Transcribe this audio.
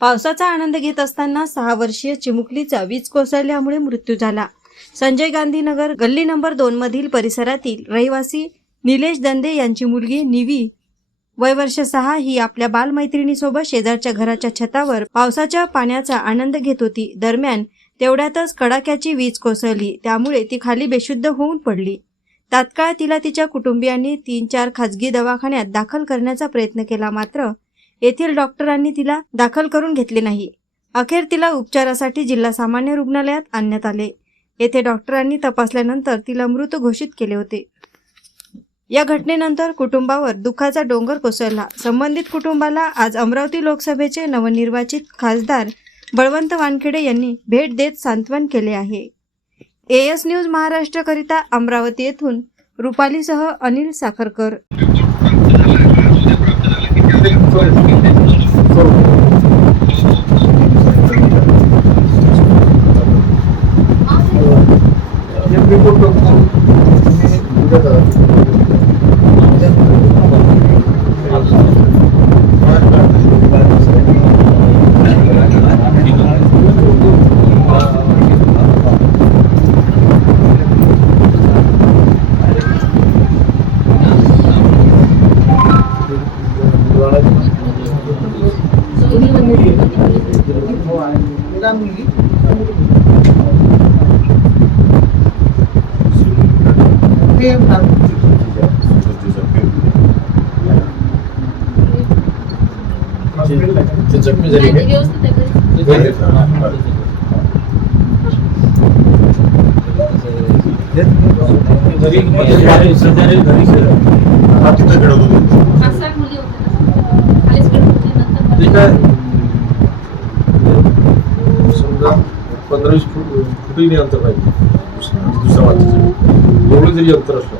पावसाचा आनंद घेत असताना सहा वर्षीय चिमुकलीचा वीज कोसळल्यामुळे मृत्यू झाला. संजय गांधीनगर गल्ली नंबर दोन मधील परिसरातील रहिवासी निलेश दंदे यांची मुलगी निवी वय वर्ष सहा ही आपल्या बालमैत्रिणीसोबत शेजारच्या घराच्या छतावर पावसाच्या पाण्याचा आनंद घेत होती. दरम्यान तेवढ्यातच कडाक्याची वीज कोसळली. त्यामुळे ती खाली बेशुद्ध होऊन पडली. तात्काळ तिला तिच्या कुटुंबियांनी तीन चार खाजगी दवाखान्यात दाखल करण्याचा प्रयत्न केला. मात्र येथील डॉक्टरांनी तिला दाखल करून घेतले नाही. अखेर तिला उपचारासाठी जिल्हा सामान्य रुग्णालयात आणण्यात आले. येथे डॉक्टरांनी तपासल्यानंतर तिला मृत घोषित केले होते. या घटनेनंतर कुटुंबावर दुःखाचा डोंगर कोसळला. संबंधित कुटुंबाला आज अमरावती लोकसभेचे नवनिर्वाचित खासदार बळवंत वानखेडे यांनी भेट देत सांत्वन केले आहे. एएस न्यूज महाराष्ट्रकरिता अमरावती येथून रुपालीसह अनिल साखरकर. ते जखमी झाली घरी. घरी काय समजा पंधरा वीस फूट फुटही अंतर पाहिजे. दुसऱ्या वाचीचं एवढं जरी अंतर असलं.